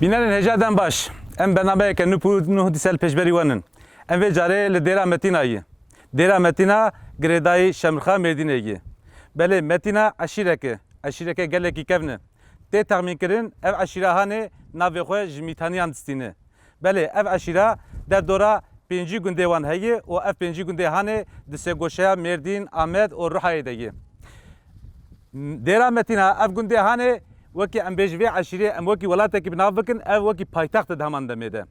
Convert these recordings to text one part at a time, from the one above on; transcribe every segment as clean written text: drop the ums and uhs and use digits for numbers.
Binarin hecaden baş. Em bernameyeke nuh disel peşberi wanın. Em ve care li Dêra Metinayê. Dêra Metina girêdayê Şemirxa Mêrdînê. Belê Metina eşîreke gelekî kevne. Tê texmînkirin ev eşîra hanê navê xwe ji mîtaniyan distîne. Belê ev eşîra derdora pêncî gundê wan heye û ev pêncî gundê hanê di sêgoşeya Mêrdîn, Amed û Rihayê de ye. Dêra Metina ev gundê hanê wekî em bêj vê eşîrê em wekî welatekî bi nav bikin ev wekî paytaxt di heman demê de.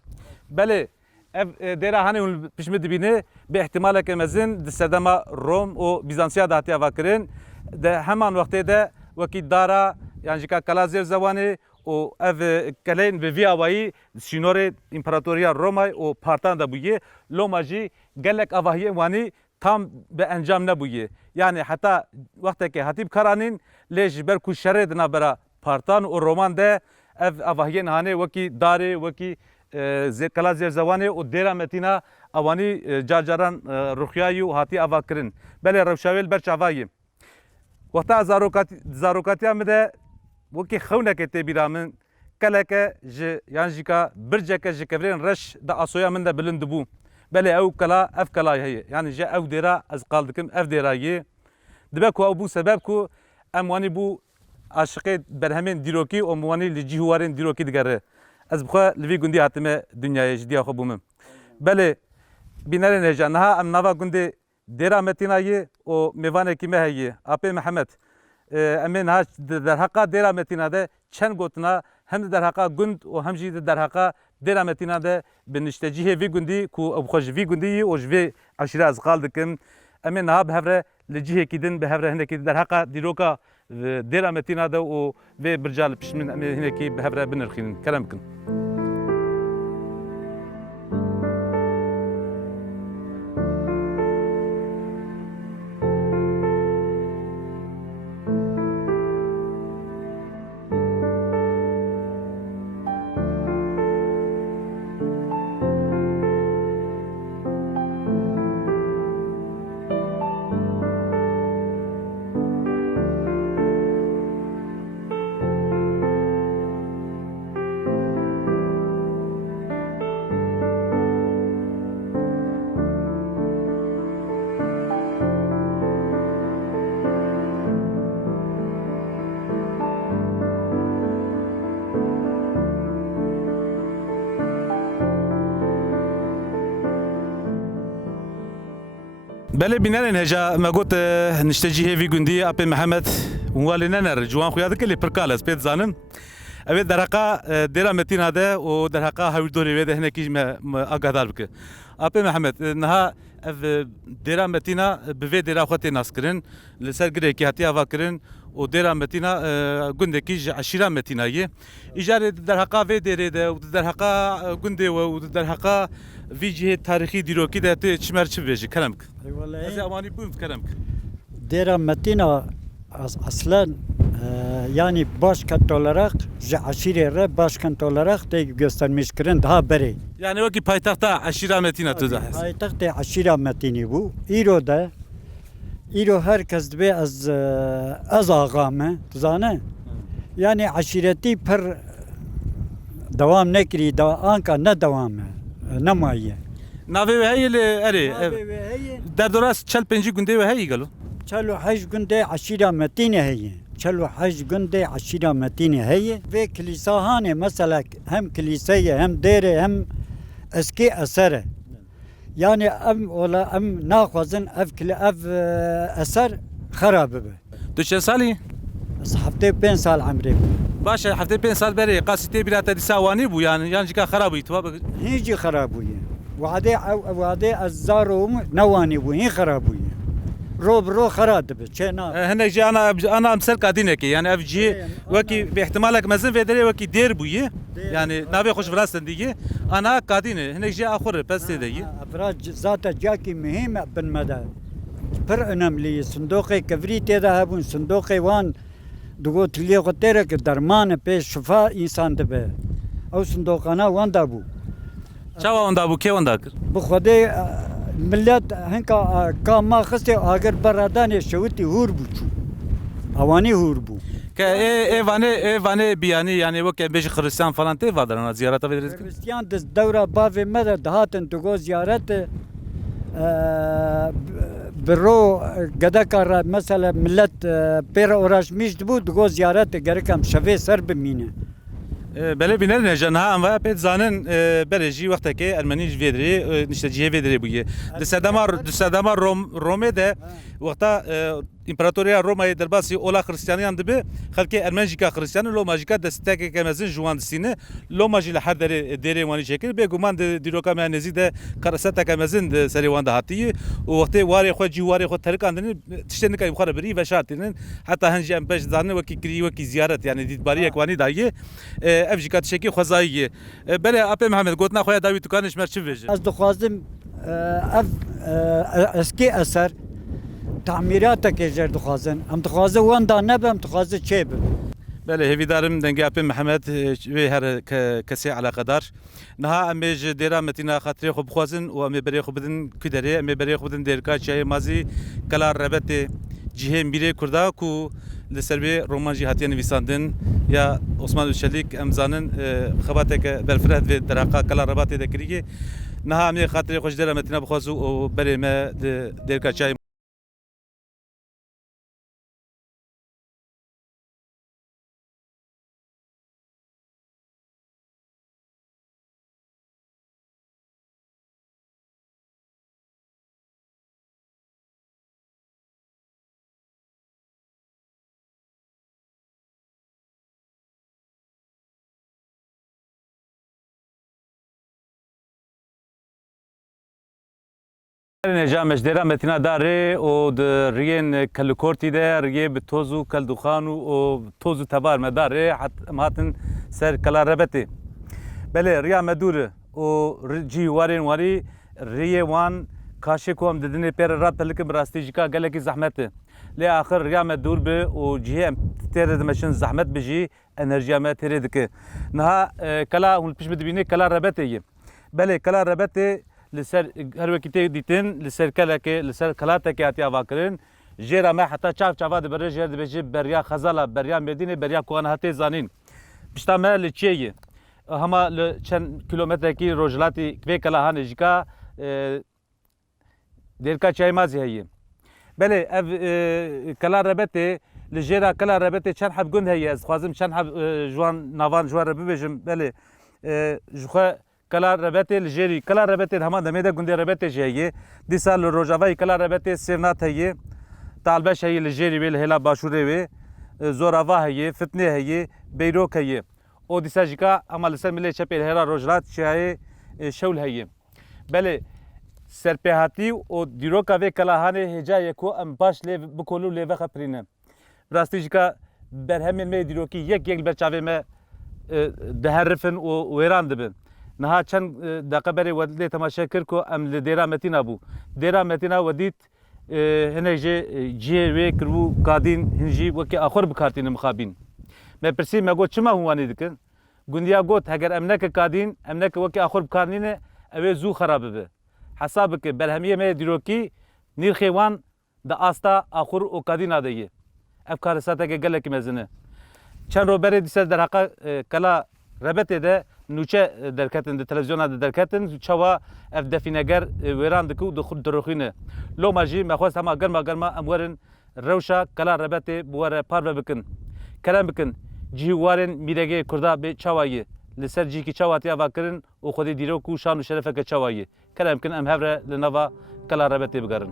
Belê ev dêra hanê hûn pişmî dibîne bi ihtimaleke mezin di sedema Rom û Bizansiya de hatiye vekirin de heman wextê de wekî dara yan jî ka kela Zêrzewanê û ev keleyên bi vî awayî sînorê İmparatoriya Romay û partan de bûye loma jî gelek avahiyên wanî tam bi encam nebûye. Yani heta wextekê hatî bikaranîn lê ji ber ku şerê di navbera partan û roman de ev avahiyên hanê wekî darê wekî kela Zêrzewanê û Dêra Metina ewanî car caran rûxiyayî û hatiye avakirin. Belê rewşa wê li ber çava ye. Wexta zarokatiya min de wekî xewnekê tê bîra min keleke ji yan jî ka birceke ji kevirên reş di asoya min de bilind dibû. Belê ev kela heye. Yani ji ew dêra ez qal dikim ev dêra ye. Dibe ku ew bû sebeb ku em wanî bû aşiqê berhemên dîrokî û em wanî li cîhwarên dîrokî digere. Ez bi xwe li vî gundî hatime dunyayê ji diya xwe bûmim. Belê bînerên hêja niha em nava gundê Dêra Metinayê û mêvanekî me heye. Apê Mihemed em ê niha di derheqa Dêra Metina de çend gotina hem di derheqa gund û hem jî di derheqa Dêra Metina de bi niştecihê vî gundî ku ew xwe ji vî gundî yî û ji vê eşîra ez qal dikim. Em ê niha bi hevre li cihekî din bi hevre hinekî di derheqa dîroka Dêra Metina de û vê birca li pişt min em ê hinekî bi hevre binirxînin. Kerem bikin. Belê bînerên heja me got niştecihê vî gundî apê Mihemed walê nener ciwan xuya dike lê pir kal ez pê dizanim. Ev ê derheqa Dêra Metina de û derheqa hewîrdorê wê de hinekî me agahdar bike. Apê Mihemed niha ev Dêra Metina bi vê dêra xwe tê naskirin li ser girêkî hatiye avakirin û Dêra Metina gundekî ji eşîra Metinayê. Îjarê di derheqa vê dêrê de û di derheqa gundê we û di derheqa vî cihê tarîxî dîrokî de tê çimer çi bêjî kerem bik. Ez ê awanî bûm kerem bik. Dêra Metina aslen yani başkent olarak ji aşîrê re başkent olarak tê göstermişkirin daha berê. Yani wekî paytexta eşîra Metina tu zahis. Paytextê eşîra Metinî bû. Îro herkes dibe ez ağa me dizane. Yani aşîretî pir devam nekirî anka ne devam nemaye. Navê wê heye lê erê derdora çel pêncî gundê wê heyî gelo. Çelo heş gundê eşîra Metinê heye. Çelo heş gundê eşîra Metinê heye ve kilîsa hanê mesela hem kiliseye hem dêrê hem eski esere. Yani em naxwazin ev eser xerab bibe. Tu çend salî? Ez heftê 5 sal emrê bû. Baş heftê 5 sal berê qasî tê bîra te dîsa wanî bû yani yan jîka xerab bûyî tu Hiç xerab bûye. Wadê ez zaro newanî bû hîn xerab bûye. Ro xerab dibe. Çena. Hinek jî ana em ser kadînekê yani ev cihê wekî bi ihtimalek mezin vê derê wekî dêr bûye. Yani navê xwe ji virastin dîye ana kadîne hinek jî axur pestê de ye. Evra zaten cakî mühim binmede. Pir önemli. Sindokê kevirî tê de hebûn. Sindokê wan digot tiliyê xwe tê reke derman pê şifa însan dibe. Ew sindokana wan da bû. Çawa wan da bû kê wan da kir? Bi Xwedê millet hinka kama xistê agir beradanê şewitî hûr bû çû. Ewanî hûr bû. که ایوانه بیانی یعنی وکی بیش خریستان فلان تی وادرنا زیارت ویدریز کن Hristiyan dora bavê me de dihatin tu go ziyaret bi ro gedeka re mesela millet pêra uğraşmış dibû digo ziyaret gerekem şevê ser bimîne. بله بینر نه جنها ام و پت زانن بله جی وقت که المانی ویدری نشته جی ویدری بویه دستدام رومه ده وقتا امپراتوریا رومای درباسی اولا خریستیان دبی خلک ارمنجیکا خریستیان لو ماجیکا دستک کمزین جوان سینه لو ماجی لحر دری وانی شکل به گمان دیروکا من نزید قرصت کمزین سری وان دهاتی و وقتی واری خود جواری خود ترک اندنی تشتن که بخار بری و شاتینن حتی هنجی ام بش زانه وکی کری وکی زیارت یعنی دید باری اکوانی دایه افجیکا تشکی خوازاییه بله اپی محمد گوتنا خویا داوی تو کانش مرچ ویژه Ez dixwazim ev eski eser تعمیراتێکê jêr dixwazin. Em dixwazin wenda nebe em dixwazin çê bin. بله هیویدارم دنگی اپی محمد و هر کسی علاقه دار نه امیج دیرا متینا خاطری خوب خوازن و امی بری خوب بدن کدری امی بری خوب بدن دیرکا چای مازی کلا ربط جهه میره کرده کو لسربی رومان جهاتیان ویساندن یا عثمان الشلیک امزانن خباته که برفرد و درقا کلا ربط دکریه نه امی خاطری خوش دیرا متینا بخوازو و بری ما دیرکا چای نجا مجدرا متینا داره و رین کلکورتی ده ریه به توزو کلدوخانو و توزو تبار مداره حتی ماتن سر کلا ربطه بله ریا مدوره و جی واری ریه وان کاشه کو هم ددنه پر رابطه لکم راستی جیکا گله کی زحمته لی آخر ریا مدور به و جیه تیره دمشن زحمت بجی انرژیا ما تیره دکه نه کلا اون پیش بدبینه کلا ربطه یه بله کلا ربطه لسر هر وقت دیدن لسر کلا که لسر کلاته که اتیا واکرین جرا ما حتی چاف دبره جرد بچه بریا خزاله بریا مدینه بریا کوان هتی زانین بشتا ما لچیه هما چند کیلومتر کی روجلاتی کوی کلا هنجکا دیرکا چای مازی هیه بله اف کلا ربطه لجرا کلا ربطه چند حب گند هیه از خوازم چند حب جوان نوان جوان ربی بجم بله جخوا کلا ربطه الجری کلا ربطه همان دمیده گنده ربطه جایه دی سال روجاوی کلا ربطه سرنات هیه طالبش هیه الجری ویل هلا باشوره وی زوراوا هیه فتنه هیه بیروک هیه او دی ساجیکا اما لسر ملی چپیل هلا روجلات چای شول هیه بله سرپهاتی او دیروکا وی کلا هانه هجا یکو ام باش لی بکولو لی وخه پرینه راستی جیکا برهمین می دیروکی یک برچاوی می دهرفن و ویران دبن نها چند دقیقه بری ودلی تماشا کرد که ام لدیرا متینا بو دیرا متینا ودیت هنجی جی وی کرو کادین هنجی وکی آخر بکارتین مخابین ما پرسی ما گفت چما هوانی دکن گندیا گفت اگر امنک کادین امنک وکی آخر بکارنینه اوه زو خرابه به حساب که برهمیه می دیروکی نیرخوان دا آستا آخر و کادین آدیه افکار ساته که گله کی مزنه چند رو بری دیسه در حقا کلا ربطه ده نوچه درکتن ده تلویزیون ده درکتن چوا اف دفینگر ویران دکو دخول دروخینه لو ماجی مخواست همه گرما امورن روشا کلا ربطه بواره پارو بکن کلام بکن جیوارن میرگه کرده به چوایه لسر جی کی چواتیا واکرن و خودی دیرو کو شان و شرفه که چوایه کلام کن ام هفره لنوا کلا ربطه بگرن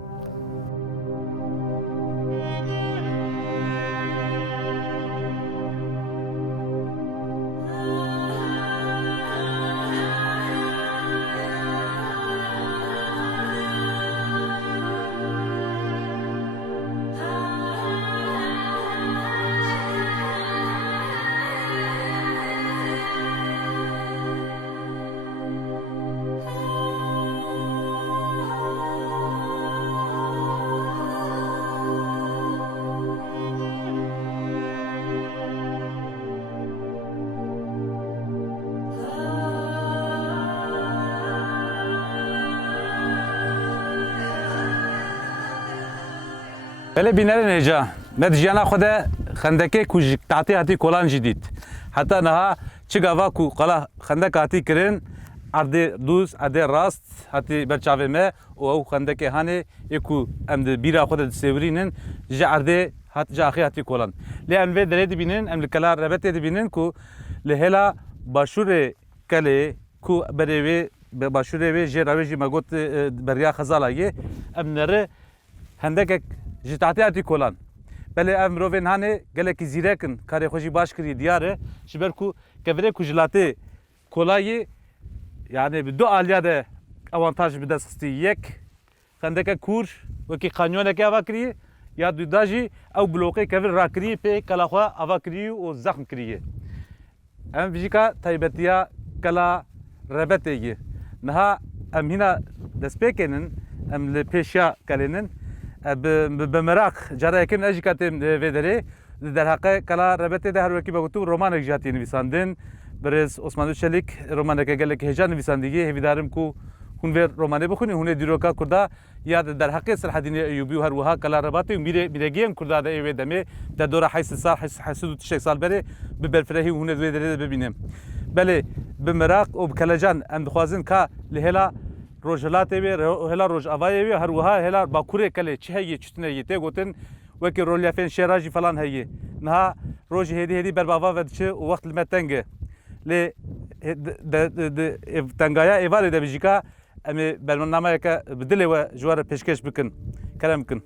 بله بینر نیجا مد جانا خود خندکه کو تعتی هاتی کلان جدید حتی نه چگاوا کو قلا خندک هاتی کرن عرض دوز عرض راست هاتی برچاوه ما او خندکه هانه یکو ام بیرا خود سیورینن جا عرض هات جا آخی هاتی کلان لیان و دلیل بینن ام لکلا ربط بینن کو لهلا باشور کله کو بروی باشور و جراوی جی مگوت بریا خزالایه ام نره هندک جتاعتی هاتی کلان بله ام روین هانه گله کی زیرکن کاری خوشی باش کری دیاره شبر کو کبره کجلاته کلایی yani دو آلیا ده avantaj bir desti yek خندک کور وکی قانون که آوکری یا دوداجی او بلوکه که راکری pe کلاخوا آوکری و زخم کریه ام بیجیکا تایبتیا کلا ربطه نه ام هنا دسپیکنن ام لپیشیا کلینن بمراق جرا کن اجکاتم ودره در حق کلا ربطه ده هر وکی بگوتو رومان اجاتی نویساندن برز عثمان چلیک رومان که گله که هجان نویسندگی هیدارم کو هون ور رومانه بخونی هون دیروکا کردا یاد در حق صلاح الدین ایوبی و هر وها کلا رباطی میرگیم کردا ده ایو دمه در دوره 8 سال 8 سال بره ببرفرهی هون دوی دره ببینم بله بمراق و بکلجان ام خوازن کا لهلا روجلات وی هلا روج اوای وی هر وها هلا باکوره کله چه هی چتنه یته گوتن وکی رولیافین شراجی فلان هی نه روج هدی برباوا و چه وقت المتنگه ل تنگایا ایوال ده بجیکا امی برنامه که بدله و جوار پیشکش بکن کلام کن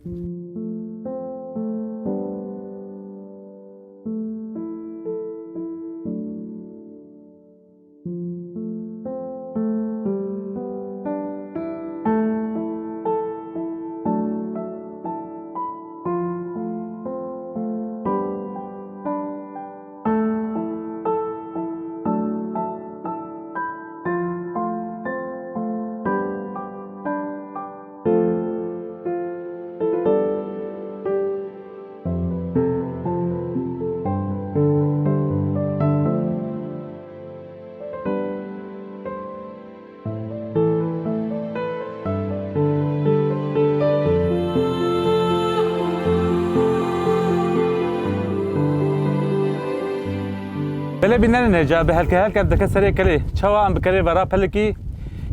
بله بینن نجا به هل که دکه سری کلی چوا ام بکری ورا پلکی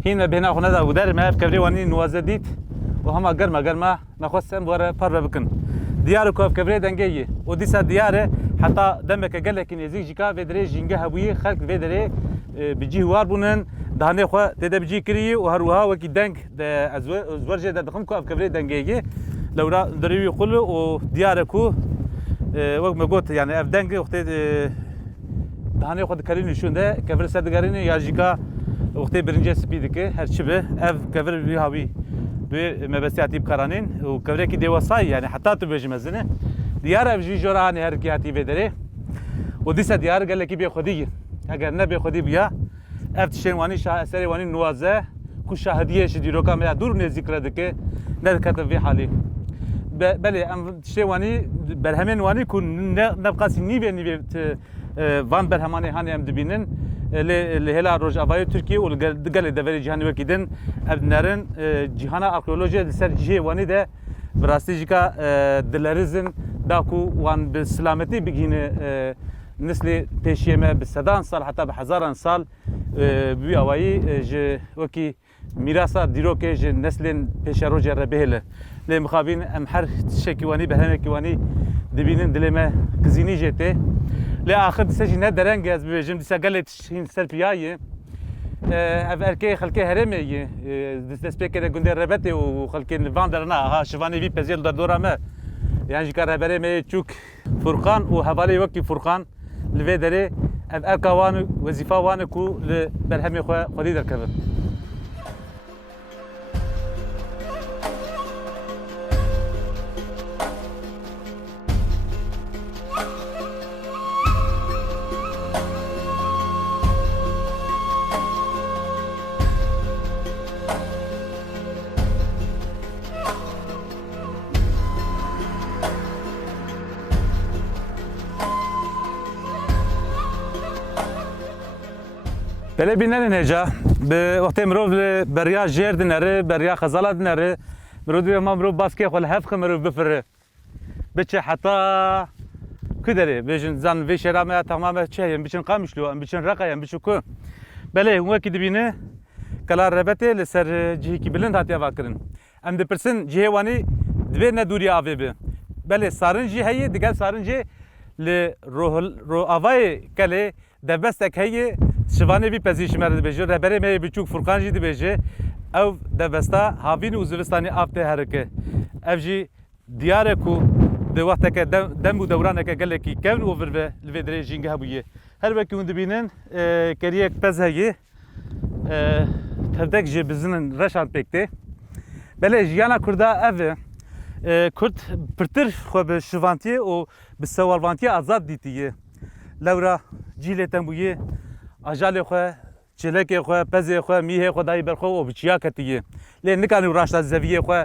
هین بهنا خونه دا ودار ما کبری وانی نوازه دیت و هم گرما نخواستم ورا پر بکن دیار کو کبری دنگی و دیسا دیاره حتی دمک گله کی نزیک جکا و درې جنگه هوی خلق و درې بجی هوار بونن دهنه خو ته بجی کری و هر وها وکی دنگ د ازورجه د دخم کو کبری دنگی لورا دروی قل و دیاره کو وقت ما قلت يعني اف دنگ وقت دهانه خود کاری نشونده کفر سردگرینه یا جیکا وقتی برنجه سپیده که هر چی به اف کفر بی هاوی به مبسیاتی بکارانین و کفر کی دیوسای یعنی حتی تو بجی مزنه دیار اف جی جورانی هر کی هاتی بدره و دیسا دیار گله کی بی خودی اگر نه بی خودی بیا اف تشوانی شاه اثری وانی نوازه کو شاهدیه شدی رو کاملا دور نزدیک رده که نه کتب وی حالی بله ام تشوانی برهمن وانی کو نبقى نيبي وان برهمانه هاني ام دبینن لهلا روج اوای ترکیه و گل دور جهانی وکیدن ابنرن جهان آرکئولوژی سر جه وانی ده براستیجیکا دلارزن داکو وان به سلامتی بگینه نسل پیشیمه به صدان سال حتی به هزاران سال بی اوایی ج وکی میراثا دیروکه ج نسل پیش روج ربهله لمخابین ام هر شکیوانی به همه کیوانی دبینن دلمه کزینی جته لآخر سجی ندارن از بجم دیسا قلت این سرپیایی افرکی خلکی هرمی دست پیکر گنده ربطی و خلکی نوان درنا ها شوانی بی پزیل در دورا ما یعنی کار هبره می چوک فرقان و حوالی وقتی فرقان لوی داره افرکوان وظیفه وان کو لبرهمی خودی در کرد بله بینن نجا به وقت مرو بریا جرد نره بریا خزالات نره مرو ما مرو باسکه خل هفخ مرو بفره بچه حتی كدري بيجن زان في شرامة تماما شيء بيجن قامشلو بيجن رقايم بيجن كو بله هو كده بينه كلا ربته لسر جهي كي بلند هاتيا واكرن ام دي برسن جهي واني دبي ندوري آوي به بله سارنجي هي دقال سارنجي رو آوای کلی دبستک هی شوانه بی پزیش مرد بیجه رهبری می بچوک فرقانجی دی بیجه او دبستا هاوین وزوستانی آفته هرکه افجی دیاره کو د وقت که دم و دوران که گله کی کون اوور به لودری جینگه هبویه هر وکی اون دبینن کریک پز هی تردک جی بزنن رشان پکته بله جیانا کرده اوه کرد پرتر خو به شوانتیه و به سوالوانتیه آزاد دیتیه لورا جیل تنبویه آجال خو چلک خو پز خو میه خو دای برخو و بچیا کتیه لی نکانی راشت زویه خو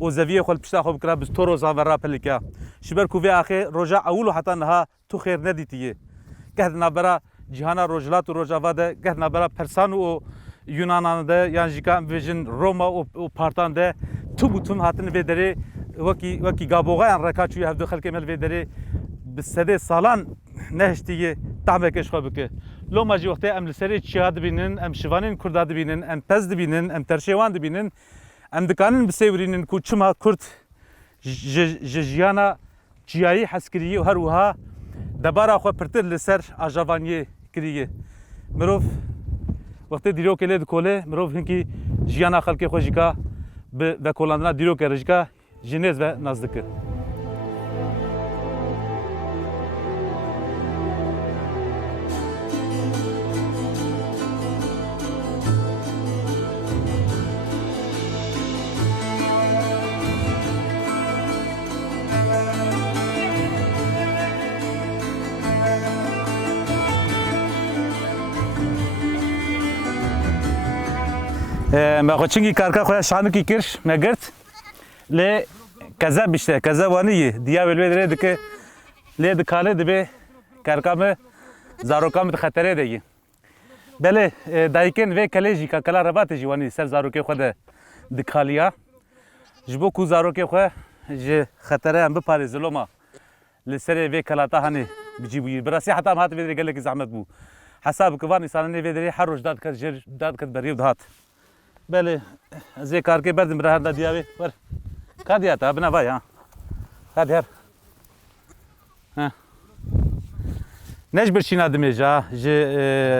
و زویه خو پشتا خو بکرا بس تورو زاورا پلکا شبر کوی آخه رجا اولو حتی نها تو خیر ندیتیه که نبرا جهان روجلات و روجاواده که نبرا پرسان و یونانان ده یان جیکا ویژن روما و پارتان ده تو بوتون هاتن بدره وکی گابوغایان رکاچوی هفته خلک مل بدره بسده سالان نهشتیه تعمکش خواب که لو ما جی وقتی ام لسری چیاد بینن ام شوانین کرداد بینن ام پز بینن ام ترشیوان بینن ام دکانن بسیورینن کو چما کرد جیانا جیایی حسکریه و هر وها دبارا خو پرتر لسر آجاوانیه کریه مروف وقتی دیرو کلی دکوله مروف هنکی جیانا خلک خوشیکا به کولاندنا دیرو کرجکا جنیز و نزدیک. ما خوشنگی کارکا خواه شانو کی کرش مگرد لی کذا بیشتر کذا وانیه دیا ولوی دره دکه لی دکاله دبی کارکامه زاروکام خطره دیگه بله دایکن و کلیجی کا کلا ربات جوانی سر زاروکی خود دکالیا جبو کو زاروکی خو ج خطره ام بپاری زلوما لسری و کلاتا هنی بجیبوی براسی حتی هم هات ویدری گله کی زحمت بو حساب کوان انسان نه ویدری حروج داد کر جر داد کر بریو دهات بله زی کار کے بعد مرا دا دیا ور کا دیا تا بنا بھائی ہاں کا دیر ها نجبر شینا دمیجا ج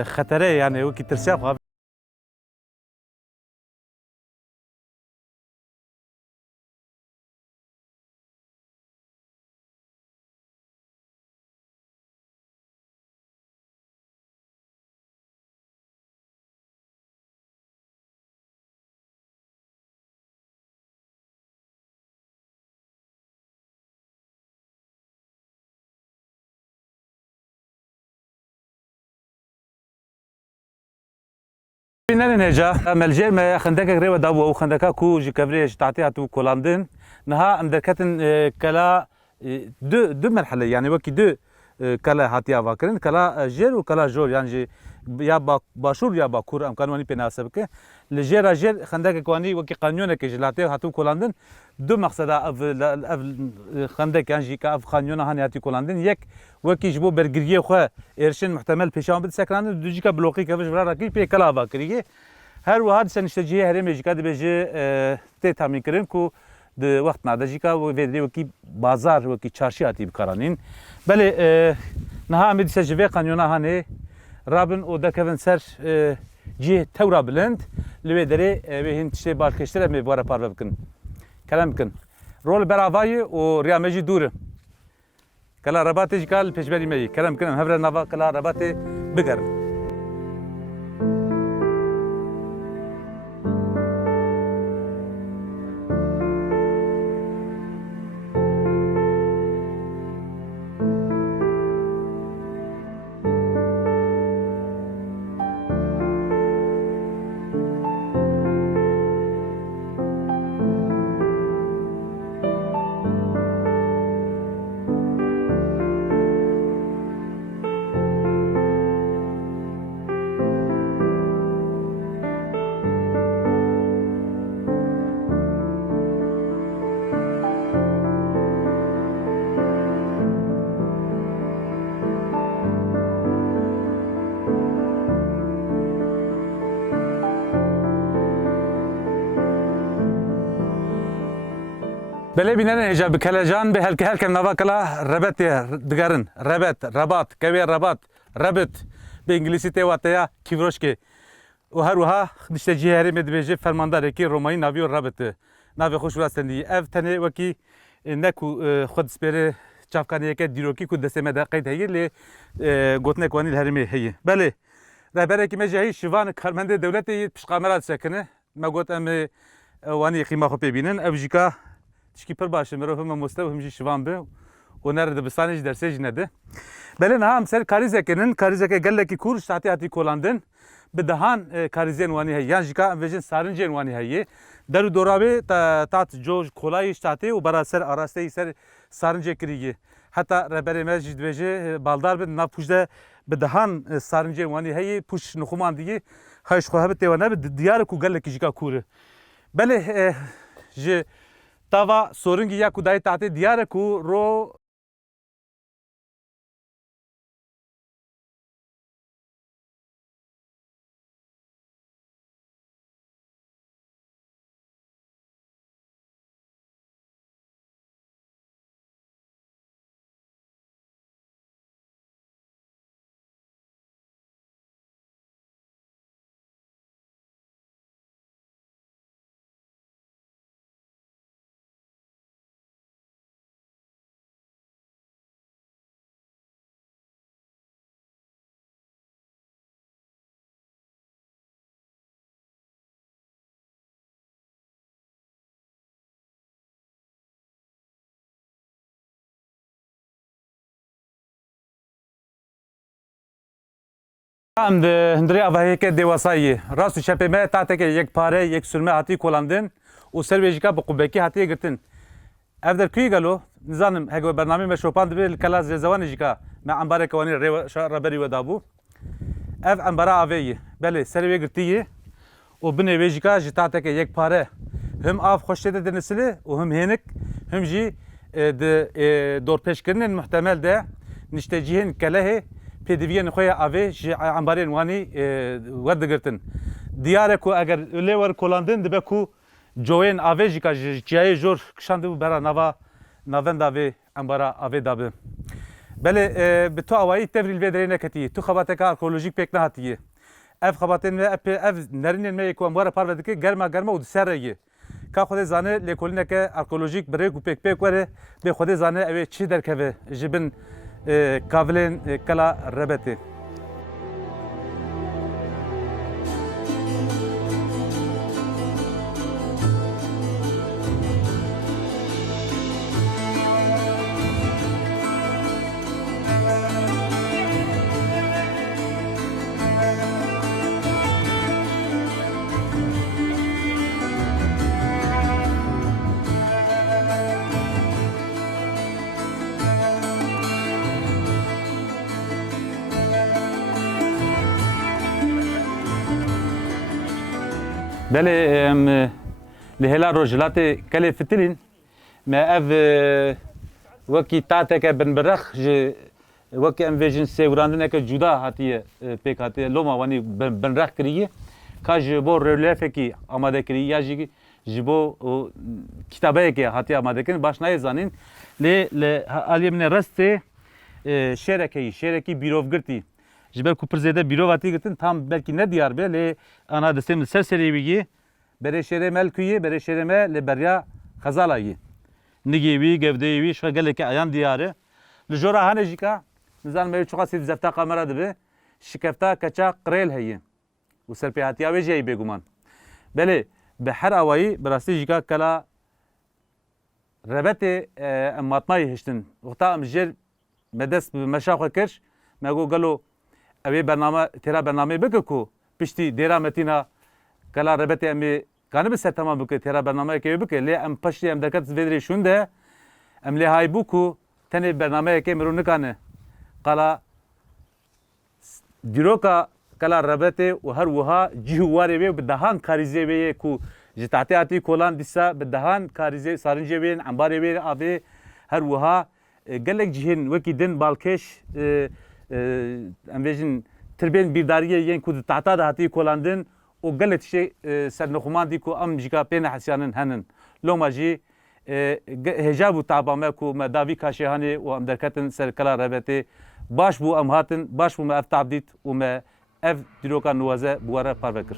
خطره یعنی و کی ترسیاب بینن نجا ملجأ ما خندقك ريوا دابو او خندقا كو جي كبريج تعطيها تو كولاندن نها اندركتن كلا دو مرحله يعني وكي دو كلا هاتيا واكرن كلا جير وكلا جور يعني جي يا باشور يا باكور امكانواني بناسبك لجير جير خندقك واني وكي قانونك جلاتي هاتو كولاندن دو مقصد اف خندق يعني جي كاف قانون هاني هاتي كولاندن يك وكي جبو برگريه خو ارشن محتمل پیشان بد سكران دوجي کا بلوقي كفش برا راكي بي كلا باكريه هر وهاد سنشتجيه هرم جي كاد بيجي تي تامين كرن كو د وقت نادجي کا ودري وكي بازار وكي چارشي هاتي بكارانين بل نها امد سجبه قانون هاني رابن او دكفن سر جي تورا بلند لودري بهن تشي باركشتر مي بورا پار بكن كلام بكن رول براواي و ريامجي دور كلا رباتي قال بيشبري مي كلام كلام هبر نافا كلا رباتي بقر بله بینن هجا بکلجان به هلکه نوا کلا ربط دگرن ربط رباط کوی رباط ربط به انگلیسی ته واتیا کیوروش که و هر وها نشته جهری مدبیجه فرمانداری که رومایی ناوی و ربط ناوی خوش راستندی اف تنه وکی نکو خود سپره چافکانیه که دیروکی کو دسته مده قید هی لی گوتنه کوانی الهرمی هی بله رهبر کی مجهی شوان کارمند دولتی پشقامرات سکنه ما گوت ام وانی قیمه خو ببینن ابجیکا تشکی پر باشه مرو هم مستوى هم شوان به و نرد بستانج درسه جنده بله نه هم سر کاریزه کنن کاریزه که گله کی کور شاتی هاتی کولاندن بدهان کاریزن وانی هی یان جیکا وجن سارنجن وانی هی در دورابه تات جوج کولای شاتی و برا سر آراسته سر سارنجه کریگی حتی رهبر مجید وجه بالدار به نپوشده بدهان سارنجه وانی هی پوش نخومان دیگه خواهش خواهد تیوانه به دیار کو گله کی جیکا کوره بله ج تاوا سورنگی یا کودای تاته دیار کو رو ام هندری آوایی که دیواسایی راست شپه ما تاته که یک پاره یک سرمه هاتی کولاندن و سرویجیکا با قبکی هاتی گرتن افدر کی گلو نظام هگو برنامه مشروپان دبیر کلاس زوان جیکا ما انباره کوانی ربری و دابو اف انباره آوایی بله سروی گرتیه و بنی ویجیکا جتاته که یک پاره هم آف خوشته دنسله و هم هنک هم جی دور پیش کردن محتمل ده نشتجیهن کله پدیوین خوی آوی عمبارین وانی ورد گرتن دیاره کو اگر لیور کولاندن دبه کو جوین آوی جیکا جای جور کشانده برا نوند آوی عمبارا آوی دابه بله به تو آوایی تفریل بدری نکتی تو خباته که ارکولوژیک پک نهاتیه اف خباتن اف نرینن می کو عمبارا پرورده که گرما و سرایه که خود زانه لیکولینه که ارکولوژیک بره کو پک وره به خود زانه اوی چی درکه جبن کاولین کلا ربطه بله لهلا روجلات كلي فتلين ما اف وكي تاتك بن برخ وكي ام فيجن سيوراندن که جدا هاتیه پیک هاتیه لوما وانی بن رخ کریه که جبو رلیف کی آماده کری یا جبو کتابه کی هاتیه آماده کن باش نه زانین ل علی من رسته شرکی بیروفگرتی جبر کوپرزده بیرو واتی گتن tam belki ne diyar be le ana destem serseri bigi bere şere melkuyi bere şereme le berya xazalayı nigevi gevdevi şu geleke ayan diyarı le jora hanejika nizan me çok asit zefta kamera dibe şikefta kaça qrel heyi و serpihatiya ve jey beguman bele behar awayı berasti jika kala rebete matmayı hiştin waqta amjer medes meşaxo kirş mego galo اوی برنامه تیرا برنامه بگو کو پشتی دیرا متینا کلا ربطی امی کانه بسر تمام بکه تیرا برنامه که بکه لی ام پشتی ام درکت ویدری شونده ام لی های بو کو تنی برنامه که مرو نکانه قالا دیروکا کلا ربطی و هر وها جیواری وی بدهان کاریزی وی کو جتاتی آتی کولان دیسا بدهان کاریزی سارنجی وی انباری وی آوی هر وها گلک جهن وکی دن بالکش ام ویژن تربین بیرداریه ین کود تعتا دهاتی کولاندن و گلت شی سر نخومان دی کو ام جیکا پین حسیانن هنن لوما جی هجاب و تعبامه کو ما داوی کاشیهانی و ام درکتن سر کلا ربطه باش بو ام هاتن باش بو ما اف تعبدیت و ما اف دیروکا نوازه بواره پروکر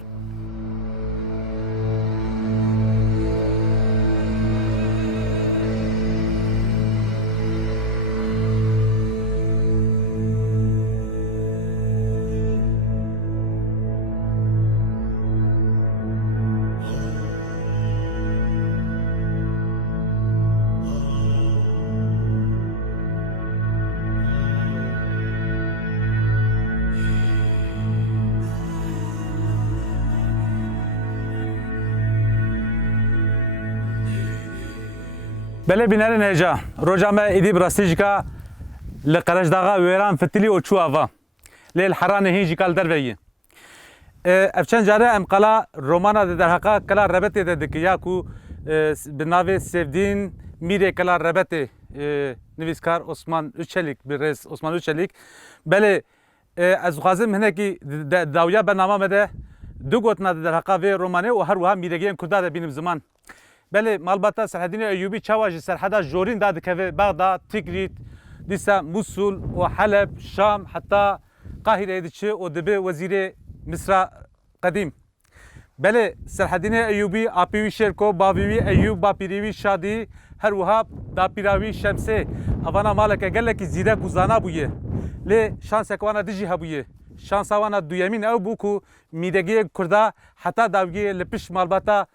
بله بینرین هجا روجامه ایدی براستیجکا لقرشداغا ویران فتلی و چو آوا لیل حران هیجی کال درویی افچن جاره ام قلا رومانا در حقا کلا ربطه ده دکیا کو بناوی سیفدین میره کلا ربطه نویسکار عثمان اوچلیک برس عثمان اوچلیک بله از خوازم هنه کی داویا برنامه مده دو گوتنا در حقا وی رومانه و هر وها میرگین کرده بینیم زمان بله مالباتا سرحدین ایوبی چواج سرحدا جورین داد که بغداد تیگریت دیسا موسول و حلب شام حتی قاهره ایدچه و دبه وزیر مصر قدیم بله سرحدین ایوبی آپیوی شرکو باویوی ایوب باپیریوی شادی هر وهاب داپیراوی شمسه اوانا مالک گله کی زیده گزانا بویه لی شانس اکوانا دیجی هبویه شانس اوانا دویمین او بوکو میدگی کردا حتی داوگی لپش مالباتا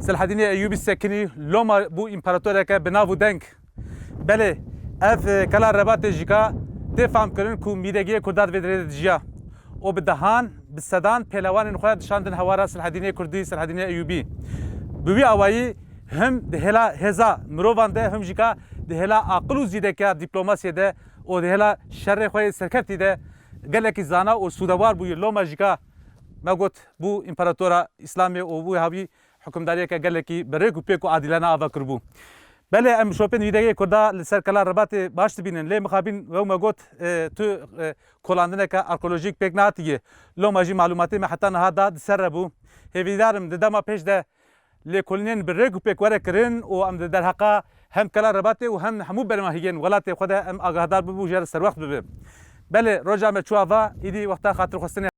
سلحدین ایوبی سکنی لوما بو امپراتوره که بناو دنگ بله اف کلا رباط جیکا تفهم کرن کو میدگی کرداد ودرید جیا او بدهان بسدان پهلوان نخواد شاندن هوارا سلحدین کردی سلحدین ایوبی بوی اوایی هم دهلا هزا مروان ده هم جیکا دهلا عقل و زیده که دیپلماسی ده او دهلا شر خوی سرکتی ده گله کی زانا او سودوار بو لوما جیکا ما گوت بو امپراتورا اسلامی او بو هاوی حکمداری که گله کی برای کو پیکو عادلانه آوا کربو بله ام شوپن ویدگی کردا لسر کلا رباط باش بینن لی مخابین و ما گوت تو کولاندنه که آرکولوژیک پیک ناتیه لو ماجی معلوماتی ما حتی نه داد سر بو هیویدارم دما پیش ده لی کولنین برای کو پیک وره کرن و ام در حقا هم کلا رباط و هم همو برماهیگن ولات خدا ام آگاهدار بو جر سر وقت ببه بله روجا مچواوا ایدی وقتا خاطر خستنی